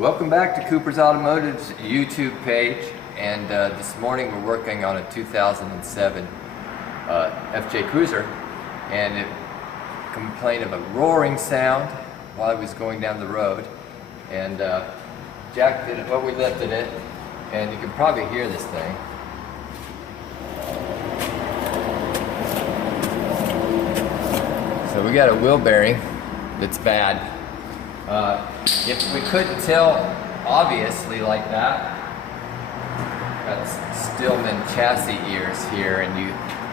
Welcome back to Cooper's Automotive's YouTube page, and this morning we're working on a 2007 FJ Cruiser, and it complained of a roaring sound while I was going down the road, and Jack did it, well, we lifted it, and you can probably hear this thing. So we got a wheel bearing that's bad. If we couldn't tell obviously like that, got Stillman chassis ears here, and you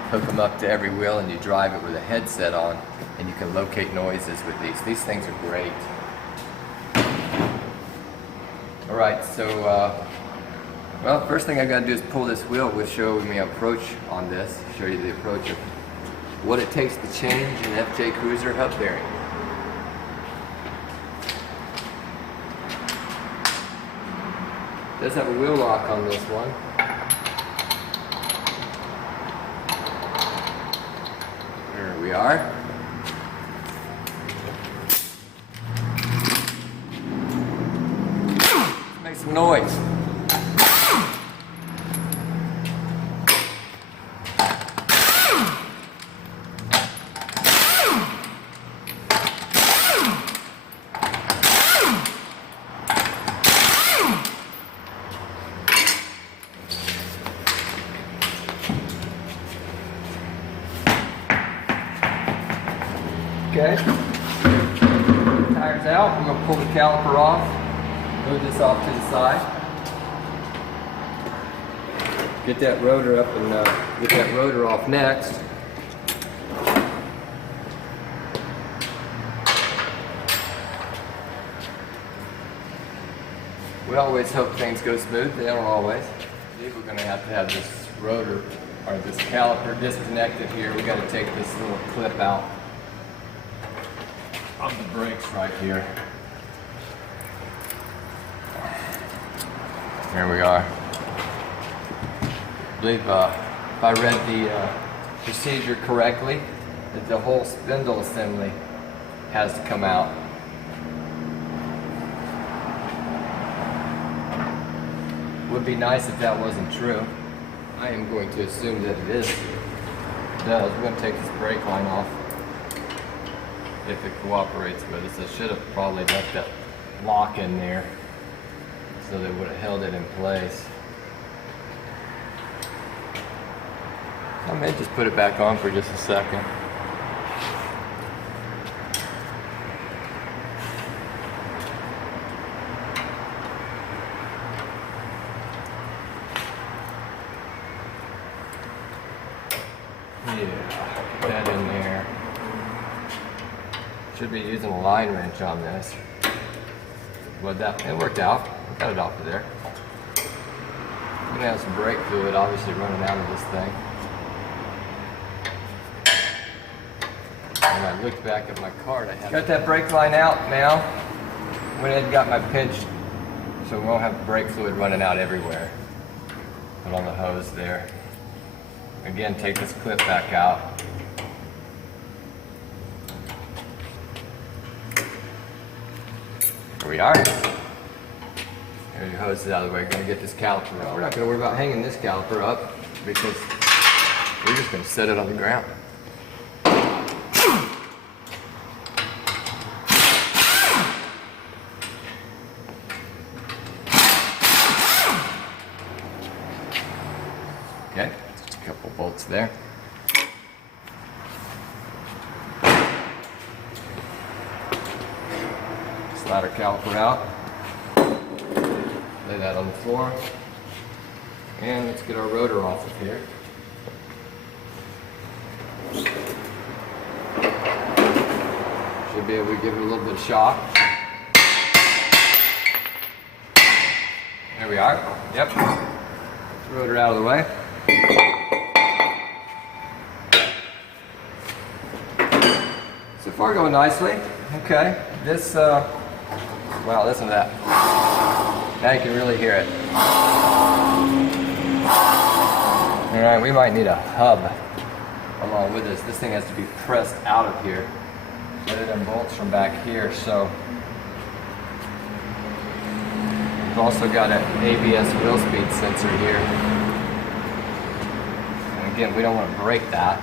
hook them up to every wheel and you drive it with a headset on, and you can locate noises with these. These things are great. Alright, so well, first thing I've got to do is pull this wheel. We'll show me an approach on this, show you the approach of what it takes to change an FJ Cruiser hub bearing. It does have a wheel lock on this one. There we are. Make some noise. Okay, tires out. We're going to pull the caliper off, move this off to the side, get that rotor up and get that rotor off next. We always hope things go smooth, they don't always. We're going to have this rotor, or this caliper disconnected here. We got to take this little clip out of the brakes right here. There we are. I believe if I read the procedure correctly, that the whole spindle assembly has to come out. Would be nice if that wasn't true. I am going to assume that it is. It does. We're going to take this brake line off if it cooperates with us. I should have probably left that lock in there so they would have held it in place. I may just put it back on for just a second. Yeah, get that in there. Should be using a line wrench on this. But it worked out. Got it off of there. I'm gonna have some brake fluid obviously running out of this thing. And I looked back at my card. I got that brake line out now. Went ahead and got my pinch so we won't have brake fluid running out everywhere. Put on the hose there. Again, take this clip back out. Here we are. There's your hose out of the way. We're going to get this caliper out. We're not going to worry about hanging this caliper up because we're just going to set it on the ground. Okay, just a couple bolts there. Slide our caliper out, lay that on the floor, and let's get our rotor off of here. Should be able to give it a little bit of shock. There we are. Yep. Rotor out of the way. So far going nicely. Okay. This wow, listen to that. Now you can really hear it. Alright, we might need a hub along with this. This thing has to be pressed out of here rather than bolts from back here, so We've also got an ABS wheel speed sensor here. And again, we don't want to break that.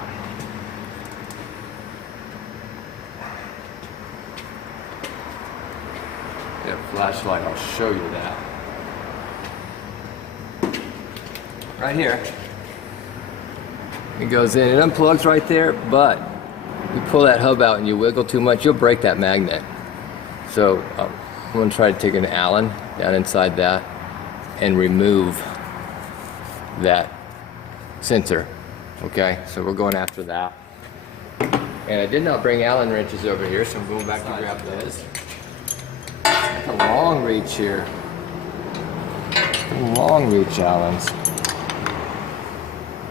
Get a flashlight, I'll show you that. Right here. It goes in, it unplugs right there, but you pull that hub out and you wiggle too much, you'll break that magnet. So I'm going to try to take an Allen down inside that and remove that sensor. Okay, so we're going after that. And I did not bring Allen wrenches over here, so I'm going back to grab those. It's a long reach here. Long reach Allens.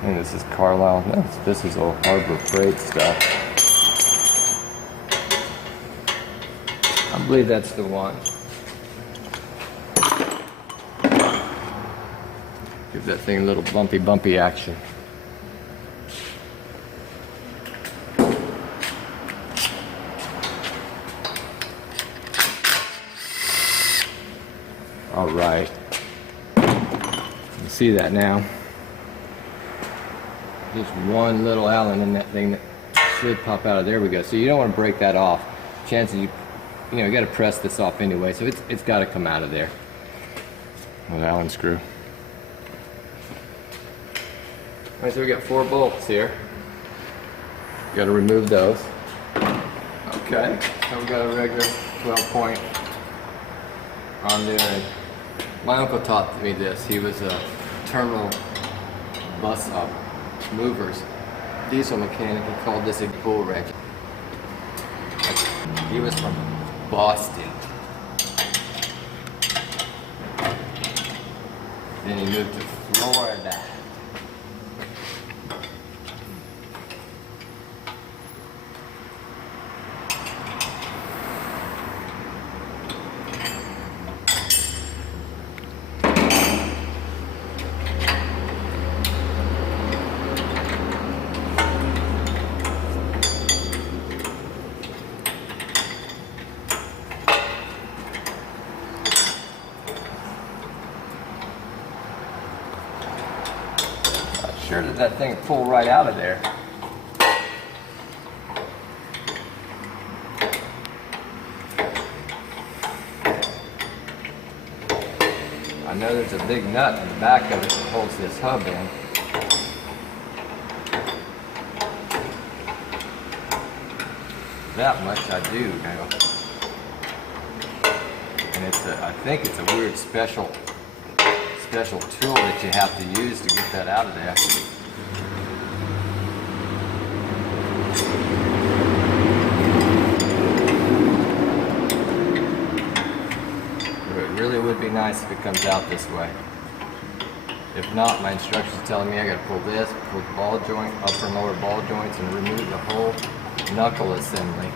And this is Carlisle. No, this is old Harbor Freight stuff. I believe that's the one. Give that thing a little bumpy action. All right. You see that now. Just one little Allen in that thing that should pop out of there. We go. So you don't want to break that off. Chances you got to press this off anyway, so it's got to come out of there with an Allen screw. All right, so we got 4 bolts here. Got to remove those. Okay, so we got a regular 12-point on there. And my uncle taught me this. He was a terminal bus movers diesel mechanic. He called this a pull wrench. He was from Boston. Then he moved to Florida. Sure that thing will pull right out of there. I know there's a big nut in the back of it that holds this hub in. That much I do know. And I think it's a weird special tool that you have to use to get that out of there. It really would be nice if it comes out this way. If not, my instructions are telling me I got to pull this, pull the ball joint, upper and lower ball joints, and remove the whole knuckle assembly.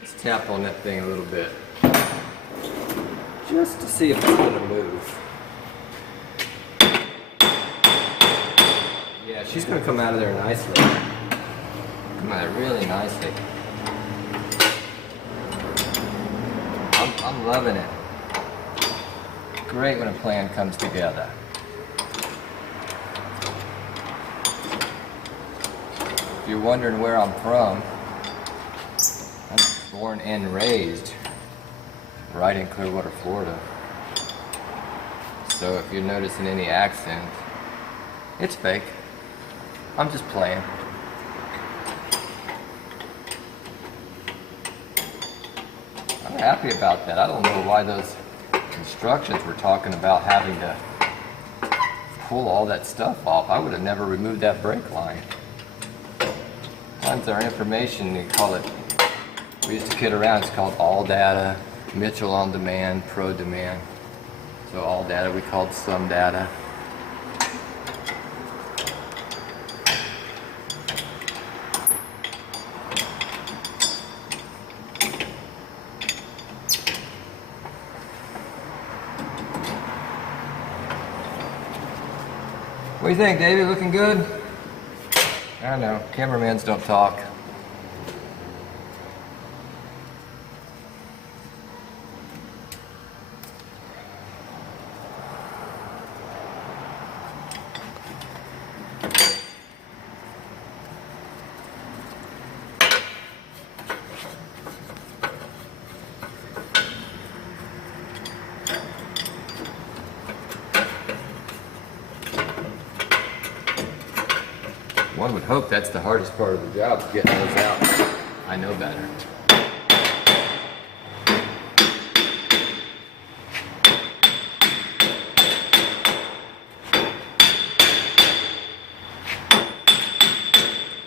Let's tap on that thing a little bit, just to see if it's going to move. Yeah, she's going to come out of there nicely. Come out of there really nicely. I'm loving it. Great when a plan comes together. If you're wondering where I'm from, I'm born and raised right in Clearwater, Florida. So if you're noticing any accent, it's fake. I'm just playing. I'm happy about that. I don't know why those instructions were talking about having to pull all that stuff off. I would have never removed that brake line. Sometimes our information, they call it We used to kid around. It's called All Data, Mitchell on Demand, Pro Demand. So All Data we called Some Data. What do you think, David? Looking good? I don't know. Cameramans don't talk. One would hope that's the hardest part of the job, getting those out. I know better.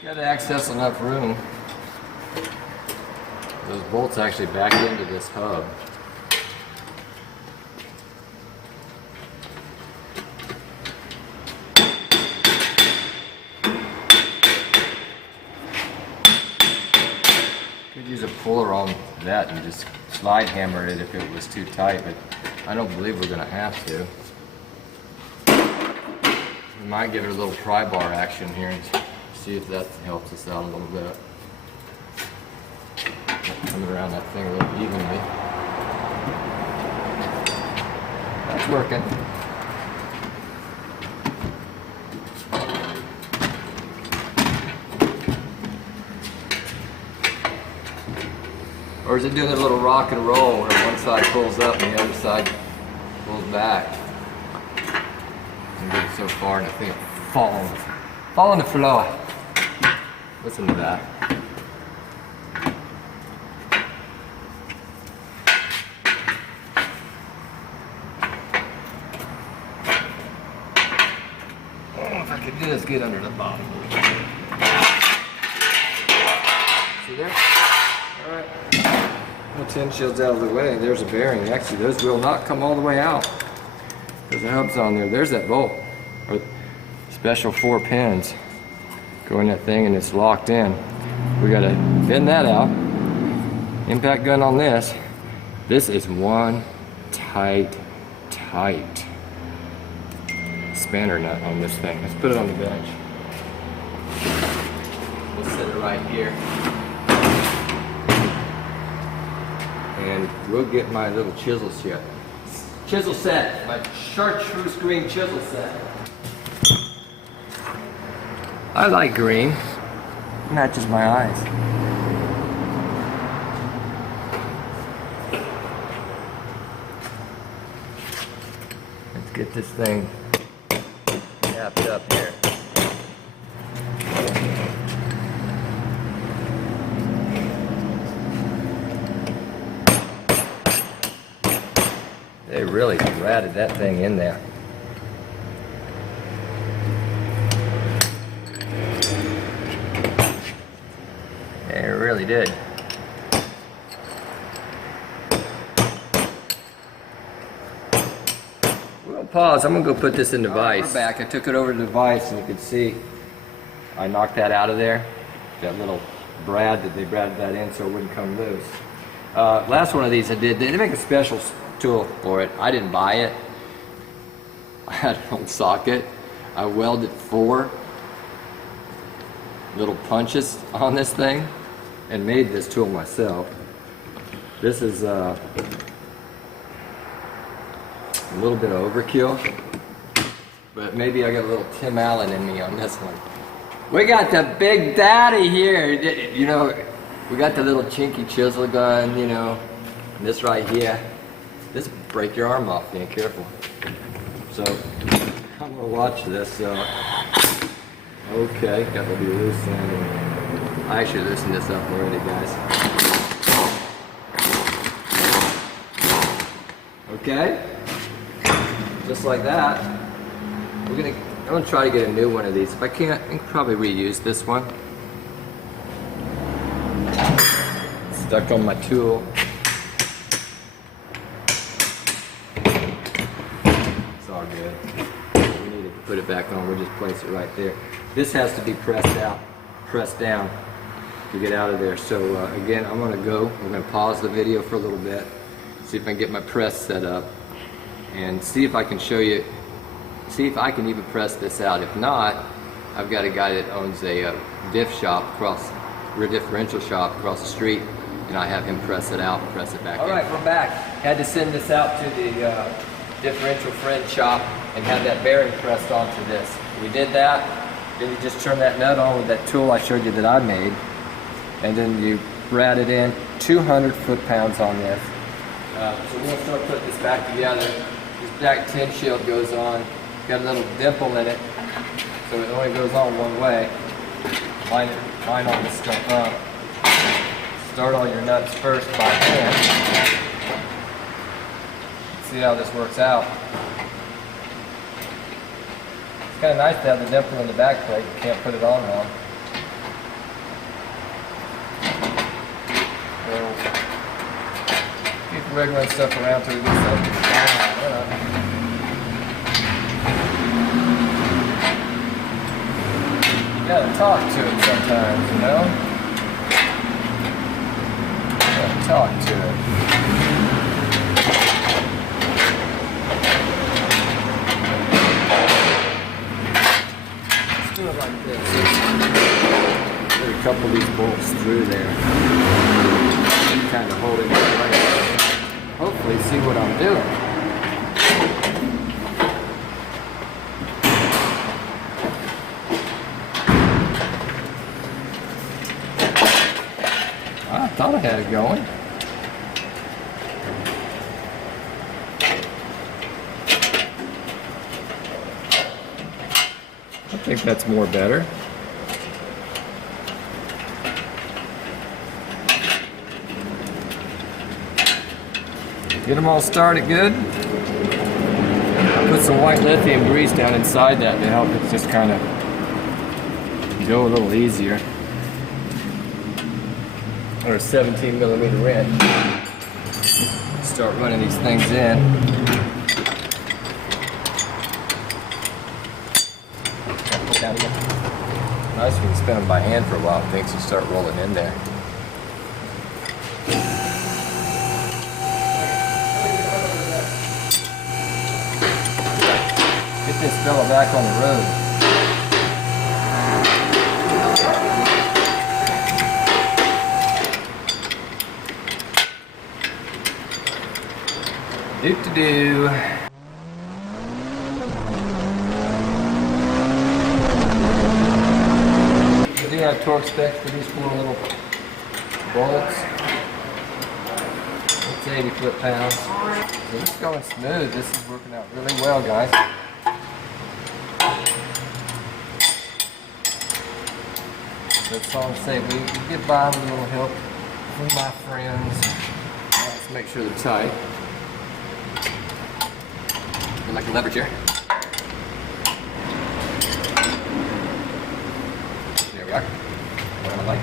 Got to access enough room. Those bolts actually back into this hub. Could use a puller on that and just slide hammer it if it was too tight, but I don't believe we're going to have to. We might give it a little pry bar action here and see if that helps us out a little bit. Coming around that thing a little evenly. That's working. Or is it doing a little rock and roll where one side pulls up and the other side pulls back? I'm getting so far and I think I'm falling on the floor. Listen to that. Oh, if I could just get under the bottom. See there? All right. Well, 10 shields out of the way. There's a bearing. Actually, those will not come all the way out. There's a hub's on there. There's that bolt. Or special 4 pins go in that thing and it's locked in. We gotta bend that out. Impact gun on this. This is one tight spanner nut on this thing. Let's put it on the bench. We'll set it right here. And we'll get my little chisel set, my chartreuse green chisel set. I like green, matches my eyes. Let's get this thing tapped up here. They really ratted that thing in there. They really did. We'll pause. I'm gonna go put this in the vise. We're back. I took it over to the vise and you can see I knocked that out of there. That little brad that they bradded that in so it wouldn't come loose. Last one of these I did. They make a special tool for it. I didn't buy it. I had an old socket. I welded 4 little punches on this thing and made this tool myself. This is a little bit of overkill, but maybe I got a little Tim Allen in me on this one. We got the big daddy here. You know, we got the little chinky chisel gun, you know, and this right here. This will break your arm off, being careful. So, I'm gonna watch this. Okay, got to be loosened. I actually loosened this up already, guys. Okay, just like that. I'm gonna try to get a new one of these. If I can't, I can probably reuse this one. stuck on my tool. It's all good. We need to put it back on. We'll just place it right there. This has to be pressed down to get out of there. So again, I'm gonna go. We're gonna pause the video for a little bit, see if I can get my press set up, and see if I can show you, see if I can even press this out. If not, I've got a guy that owns a rear differential shop across the street, and I have him press it out and press it back in. All right, we're back. Had to send this out to the differential friend shop and have that bearing pressed onto this. We did that. Then you just turn that nut on with that tool I showed you that I made, and then you rat it in 200 foot-pounds on this. So we're going to start putting this back together. This back tin shield goes on. Got a little dimple in it, so it only goes on one way. Line all this stuff up. Start all your nuts first by hand. See how this works out. It's kind of nice to have the dimple in the back plate. You can't put it on wrong. So keep wiggling stuff around till we get something down. You gotta talk to it sometimes, you know? You gotta talk to it. Let's do it like this. Put a couple of these bolts through there. Kind of hold it in place. Hopefully see what I'm doing. I thought I had it going. I think that's more better. Get them all started good. I put some white lithium grease down inside that to help it just kind of go a little easier. Or a 17mm wrench. Start running these things in. Put that again. Nice when you spin them by hand for a while, things will start rolling in there. Get this fella back on the road. Do-to-do. I do have torque specs for these four little bolts. It's 80 foot-pounds. So it's going smooth. This is working out really well, guys. That's all I'm saying. We get by with a little help from my friends. Let's make sure they're tight. Like a leverage here. There we are. What am I like?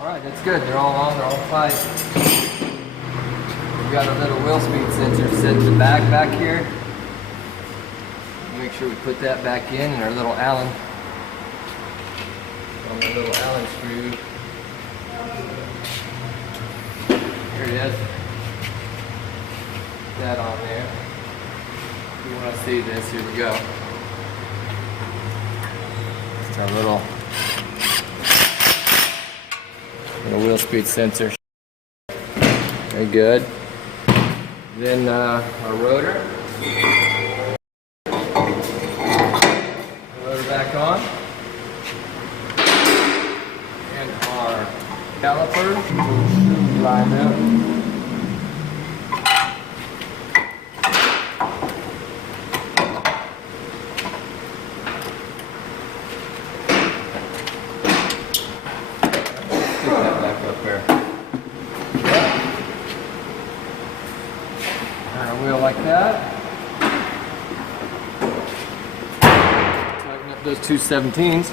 Alright, that's good. They're all on, they're all tight. We've got a little wheel speed sensor set in the back here. Make sure we put that back in, and our little Allen on the little Allen screw. Here it is. Put that on there. If you want to see this, here we go. It's our little wheel speed sensor. Very good. Then our rotor. Rotor back on. And our caliper lined up. Stick that back up there. Turn our wheel like that. Tighten up those two 17s.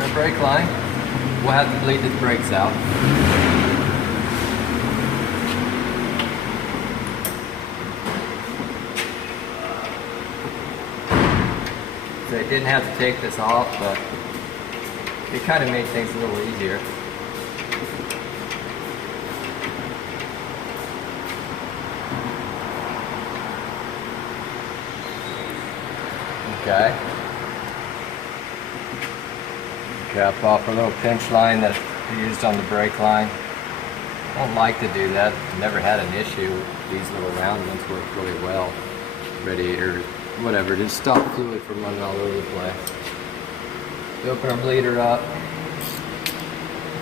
The brake line. We'll have to bleed the brakes out. So I didn't have to take this off, but it kind of made things a little easier. Okay. Cap off a little pinch line that I used on the brake line. I don't like to do that. Never had an issue. These little round ones work really well. Radiator, whatever, just stop fluid from running all over the place. We open our bleeder up.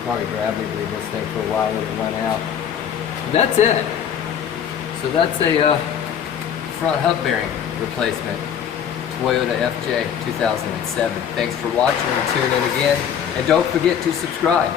Probably gravity bleed this thing for a while when it run out. That's it. So that's a front hub bearing replacement. Toyota FJ 2007. Thanks for watching and tune in again. And don't forget to subscribe.